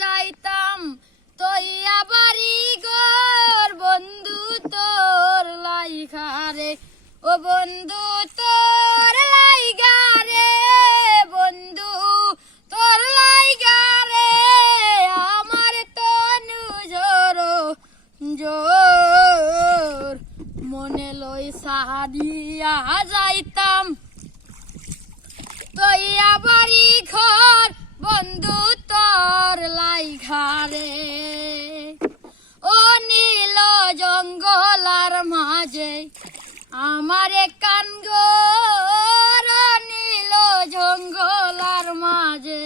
যাইতাম তৈয়া বাড়ি ঘর বন্ধু তোর লাইগারে ও বন্ধু তোর লাইগারে বন্ধু তোর লাইগারে আমার তনু জোরো জোর মনে লই সাহারিয়া যাইতাম তৈয়া বাড়ি ঘর বন্ধু তোর লাইগারে ও নীল জঙ্গলার মাঝে আমারে কান গো নীল জঙ্গলার মাঝে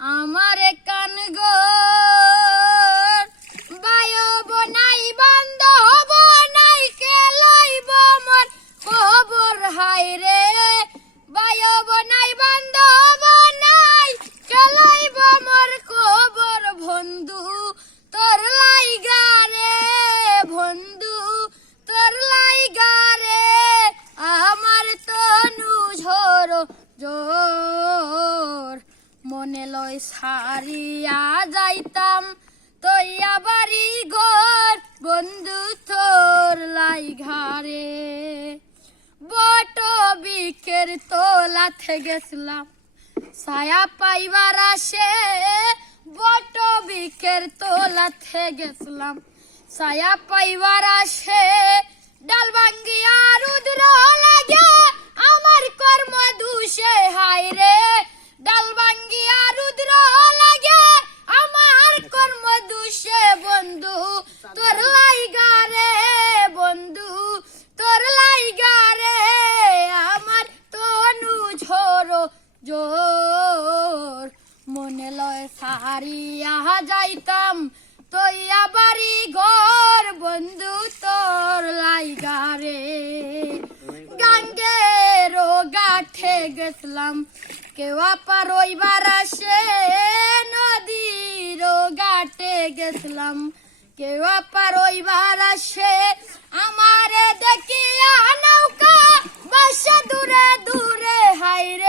আমারে কান গো বায়ব নাই বান্ধব নাই কে লইব মোর খবর হাই রে বায়ব নাই বান্ধব নাই কে লইব মোর খবর বন্ধু তোর লাইগারে বন্ধু তোর লাইগারে আমার তনু ঝোরো জোর মনে লয় সারিয়া যাইতাম তৈয়া বাড়ি ঘর বন্ধু তোর লাইগারে বট বিকের তোলাতে গেছিলাম ছায়া পাইবার আসে বট বিকের তোলাতে গেছিলাম ছায়া পাইবার আসে ডাল ভাঙ্গিয়া রুদ্র লাগে আমার কর্ম দুষে হাই রে ডাল ভাঙ্গিয়া রুদ্র লাগে আমার কর্ম দুষে বন্ধু তোর লাইগারে বন্ধু তোর লাইগারে আমার তনু ঝোরো জোর মনে লয় সারিয়া যাইতাম তৈয়া বাড়ি ঘর বন্ধু তোর লাইগারে গাঙ্গের গাঠে গেছিলাম কেউ পারইবার আসে নদীর ঘাটে গেছিলাম কেউ পারইবার আসে আমারে দেখিয়া নৌকা বাসা দূরে দূরে হাইরে